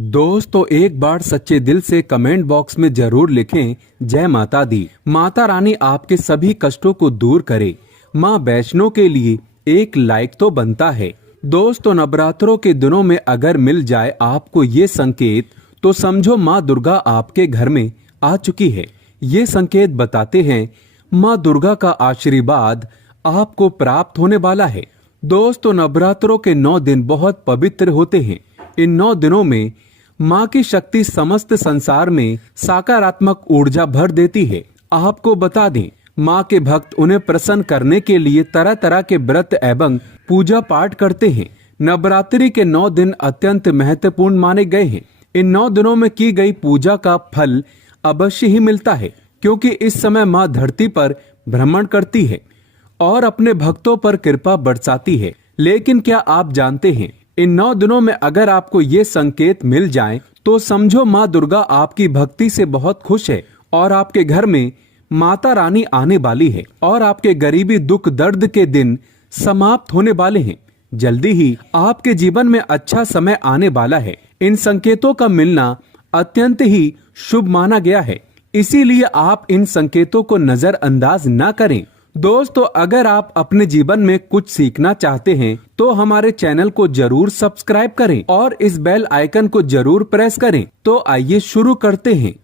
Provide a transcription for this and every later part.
दोस्तों एक बार सच्चे दिल से कमेंट बॉक्स में जरूर लिखें जय माता दी। माता रानी आपके सभी कष्टों को दूर करे। माँ वैष्णो के लिए एक लाइक तो बनता है। दोस्तों नवरात्रों के दिनों में अगर मिल जाए आपको ये संकेत तो समझो माँ दुर्गा आपके घर में आ चुकी है। ये संकेत बताते हैं माँ दुर्गा का आशीर्वाद आपको प्राप्त होने वाला है। दोस्तों नवरात्रों के 9 दिन बहुत पवित्र होते हैं। इन 9 दिनों में माँ की शक्ति समस्त संसार में सकारात्मक ऊर्जा भर देती है। आपको बता दें माँ के भक्त उन्हें प्रसन्न करने के लिए तरह तरह के व्रत एवं पूजा पाठ करते हैं। नवरात्रि के 9 दिन अत्यंत महत्वपूर्ण माने गए हैं। इन 9 दिनों में की गई पूजा का फल अवश्य ही मिलता है, क्योंकि इस समय माँ धरती पर भ्रमण करती है और अपने भक्तों पर कृपा बरसाती है। लेकिन क्या आप जानते हैं इन 9 दिनों में अगर आपको ये संकेत मिल जाएं, तो समझो माँ दुर्गा आपकी भक्ति से बहुत खुश है और आपके घर में माता रानी आने वाली है और आपके गरीबी दुख दर्द के दिन समाप्त होने वाले हैं। जल्दी ही आपके जीवन में अच्छा समय आने वाला है। इन संकेतों का मिलना अत्यंत ही शुभ माना गया है, इसीलिए आप इन संकेतों को नजरअंदाज न करें। दोस्तों अगर आप अपने जीवन में कुछ सीखना चाहते हैं तो हमारे चैनल को जरूर सब्सक्राइब करें और इस बेल आइकन को जरूर प्रेस करें। तो आइए शुरू करते हैं।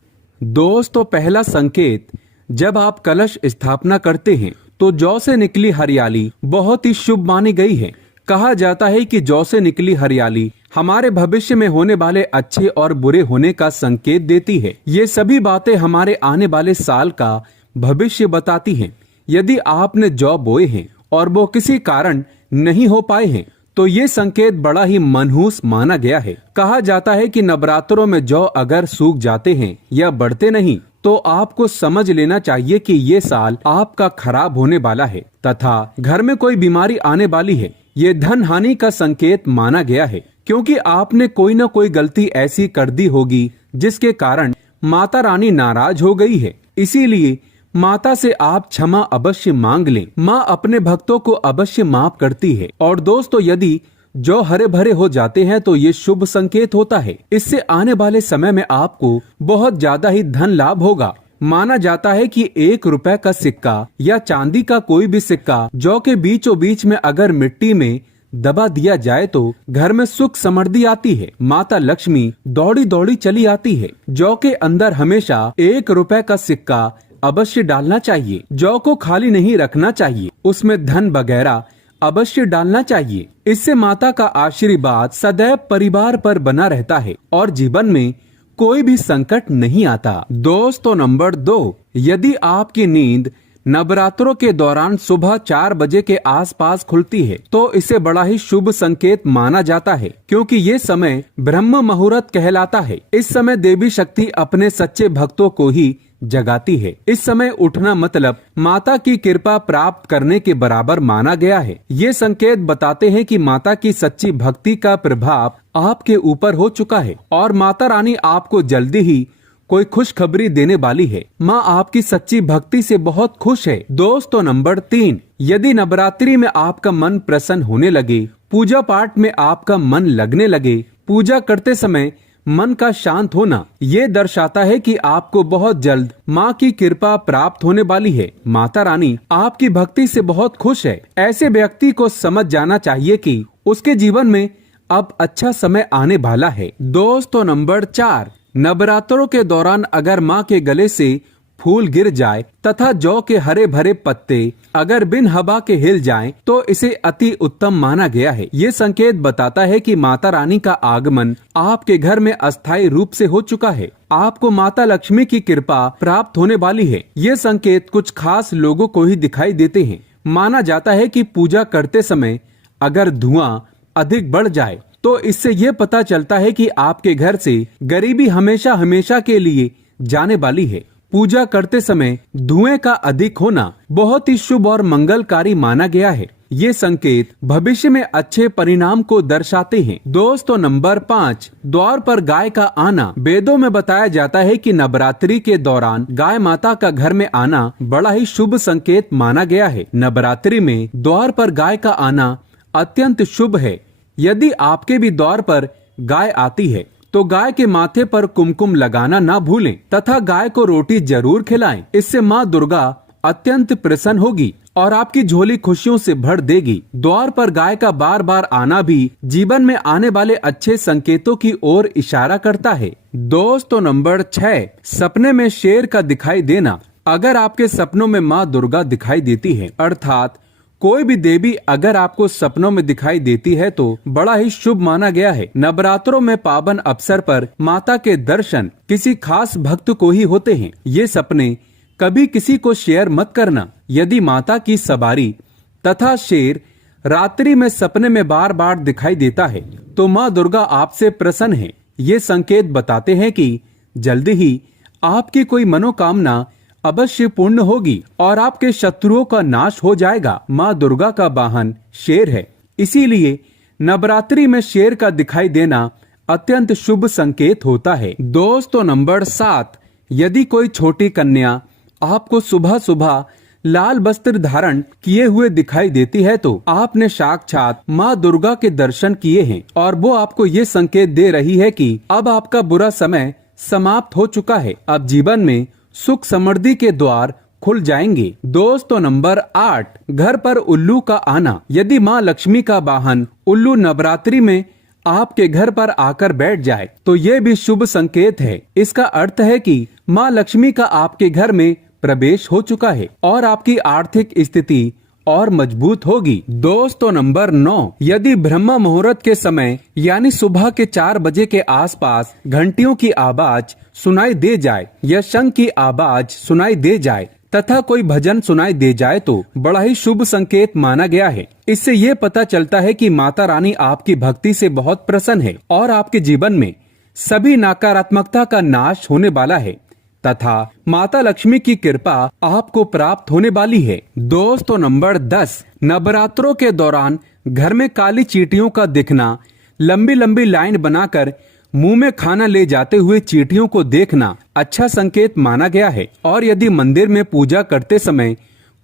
दोस्तों पहला संकेत, जब आप कलश स्थापना करते हैं तो जौ से निकली हरियाली बहुत ही शुभ मानी गई है। कहा जाता है कि जौ से निकली हरियाली हमारे भविष्य में होने वाले अच्छे और बुरे होने का संकेत देती है। ये सभी बातें हमारे आने वाले साल का भविष्य बताती हैं। यदि आपने जौ बोए हैं और वो किसी कारण नहीं हो पाए हैं तो ये संकेत बड़ा ही मनहूस माना गया है। कहा जाता है कि नवरात्रों में जौ अगर सूख जाते हैं या बढ़ते नहीं तो आपको समझ लेना चाहिए कि ये साल आपका खराब होने वाला है तथा घर में कोई बीमारी आने वाली है। ये धन हानि का संकेत माना गया है, क्योंकि आपने कोई न कोई गलती ऐसी कर दी होगी जिसके कारण माता रानी नाराज हो गई है। इसीलिए माता से आप क्षमा अवश्य मांग लें। माँ अपने भक्तों को अवश्य माफ करती है। और दोस्तों यदि जौ हरे भरे हो जाते हैं तो ये शुभ संकेत होता है। इससे आने वाले समय में आपको बहुत ज्यादा ही धन लाभ होगा। माना जाता है कि 1 रुपए का सिक्का या चांदी का कोई भी सिक्का जौ के बीचों बीच में अगर मिट्टी में दबा दिया जाए तो घर में सुख समृद्धि आती है। माता लक्ष्मी दौड़ी दौड़ी चली आती है। जौ के अंदर हमेशा 1 रुपए का सिक्का अवश्य डालना चाहिए। जौ को खाली नहीं रखना चाहिए, उसमें धन वगैरह अवश्य डालना चाहिए। इससे माता का आशीर्वाद सदैव परिवार पर बना रहता है और जीवन में कोई भी संकट नहीं आता। दोस्तों नंबर 2, यदि आपकी नींद नवरात्रों के दौरान सुबह 4 बजे के आसपास खुलती है तो इसे बड़ा ही शुभ संकेत माना जाता है, क्योंकि ये समय ब्रह्म मुहूर्त कहलाता है। इस समय देवी शक्ति अपने सच्चे भक्तों को ही जगाती है। इस समय उठना मतलब माता की कृपा प्राप्त करने के बराबर माना गया है। ये संकेत बताते हैं कि माता की सच्ची भक्ति का प्रभाव आपके ऊपर हो चुका है और माता रानी आपको जल्दी ही कोई खुशखबरी देने वाली है। माँ आपकी सच्ची भक्ति से बहुत खुश है। दोस्तों नंबर 3, यदि नवरात्रि में आपका मन प्रसन्न होने लगे, पूजा पाठ में आपका मन लगने लगे, पूजा करते समय मन का शांत होना, ये दर्शाता है कि आपको बहुत जल्द माँ की कृपा प्राप्त होने वाली है। माता रानी आपकी भक्ति से बहुत खुश है। ऐसे व्यक्ति को समझ जाना चाहिए कि उसके जीवन में अब अच्छा समय आने वाला है। दोस्तों नंबर 4, नवरात्रों के दौरान अगर माँ के गले से फूल गिर जाए तथा जौ के हरे भरे पत्ते अगर बिन हवा के हिल जाएं, तो इसे अति उत्तम माना गया है। ये संकेत बताता है कि माता रानी का आगमन आपके घर में अस्थायी रूप से हो चुका है। आपको माता लक्ष्मी की कृपा प्राप्त होने वाली है। ये संकेत कुछ खास लोगों को ही दिखाई देते हैं। माना जाता है कि पूजा करते समय अगर धुआं अधिक बढ़ जाए तो इससे ये पता चलता है कि आपके घर से गरीबी हमेशा हमेशा के लिए जाने वाली है। पूजा करते समय धुएं का अधिक होना बहुत ही शुभ और मंगलकारी माना गया है। ये संकेत भविष्य में अच्छे परिणाम को दर्शाते हैं। दोस्तों नंबर 5, द्वार पर गाय का आना। वेदों में बताया जाता है कि नवरात्रि के दौरान गाय माता का घर में आना बड़ा ही शुभ संकेत माना गया है। नवरात्रि में द्वार पर गाय का आना अत्यंत शुभ है। यदि आपके भी द्वार पर गाय आती है तो गाय के माथे पर कुमकुम लगाना ना भूलें तथा गाय को रोटी जरूर खिलाएं। इससे माँ दुर्गा अत्यंत प्रसन्न होगी और आपकी झोली खुशियों से भर देगी। द्वार पर गाय का बार बार आना भी जीवन में आने वाले अच्छे संकेतों की ओर इशारा करता है। दोस्तों नंबर 6, सपने में शेर का दिखाई देना। अगर आपके सपनों में माँ दुर्गा दिखाई देती है, अर्थात कोई भी देवी अगर आपको सपनों में दिखाई देती है तो बड़ा ही शुभ माना गया है। नवरात्रों में पावन अवसर पर माता के दर्शन किसी खास भक्त को ही होते हैं। ये सपने कभी किसी को शेयर मत करना। यदि माता की सवारी तथा शेर रात्रि में सपने में बार बार दिखाई देता है तो माँ दुर्गा आपसे प्रसन्न है। ये संकेत बताते हैं कि जल्दी ही आपकी कोई मनोकामना अवश्य पूर्ण होगी और आपके शत्रुओं का नाश हो जाएगा। माँ दुर्गा का वाहन शेर है, इसीलिए नवरात्रि में शेर का दिखाई देना अत्यंत शुभ संकेत होता है। दोस्तों नंबर 7, यदि कोई छोटी कन्या आपको सुबह सुबह लाल वस्त्र धारण किए हुए दिखाई देती है तो आपने साक्षात माँ दुर्गा के दर्शन किए हैं और वो आपको ये संकेत दे रही है कि अब आपका बुरा समय समाप्त हो चुका है। अब जीवन में सुख समृद्धि के द्वार खुल जाएंगे। दोस्तों नंबर 8, घर पर उल्लू का आना। यदि माँ लक्ष्मी का वाहन उल्लू नवरात्रि में आपके घर पर आकर बैठ जाए तो ये भी शुभ संकेत है। इसका अर्थ है कि माँ लक्ष्मी का आपके घर में प्रवेश हो चुका है और आपकी आर्थिक स्थिति और मजबूत होगी। दोस्तों नंबर 9, यदि ब्रह्म मुहूर्त के समय यानी सुबह के 4 बजे के आसपास घंटियों की आवाज सुनाई दे जाए या शंख की आवाज सुनाई दे जाए तथा कोई भजन सुनाई दे जाए तो बड़ा ही शुभ संकेत माना गया है। इससे ये पता चलता है कि माता रानी आपकी भक्ति से बहुत प्रसन्न है और आपके जीवन में सभी नकारात्मकता का नाश होने वाला है तथा माता लक्ष्मी की कृपा आपको प्राप्त होने वाली है। दोस्तों नंबर 10, नवरात्रों के दौरान घर में काली चींटियों का दिखना, लंबी लंबी लाइन बनाकर मुंह में खाना ले जाते हुए चींटियों को देखना अच्छा संकेत माना गया है। और यदि मंदिर में पूजा करते समय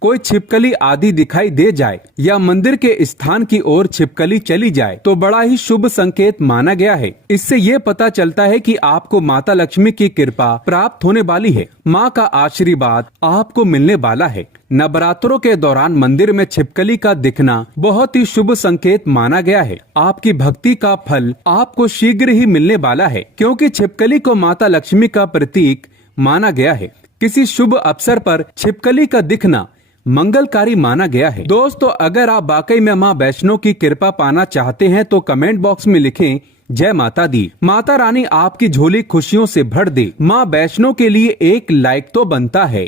कोई छिपकली आदि दिखाई दे जाए या मंदिर के स्थान की ओर छिपकली चली जाए तो बड़ा ही शुभ संकेत माना गया है। इससे ये पता चलता है कि आपको माता लक्ष्मी की कृपा प्राप्त होने वाली है, माँ का आशीर्वाद आपको मिलने वाला है। नवरात्रों के दौरान मंदिर में छिपकली का दिखना बहुत ही शुभ संकेत माना गया है। आपकी भक्ति का फल आपको शीघ्र ही मिलने वाला है, क्योंकि छिपकली को माता लक्ष्मी का प्रतीक माना गया है। किसी शुभ अवसर पर छिपकली का दिखना मंगलकारी माना गया है। दोस्तों अगर आप वाकई में माँ वैष्णो की कृपा पाना चाहते हैं तो कमेंट बॉक्स में लिखें जय माता दी। माता रानी आपकी झोली खुशियों से भर दे। माँ वैष्णो के लिए एक लाइक तो बनता है।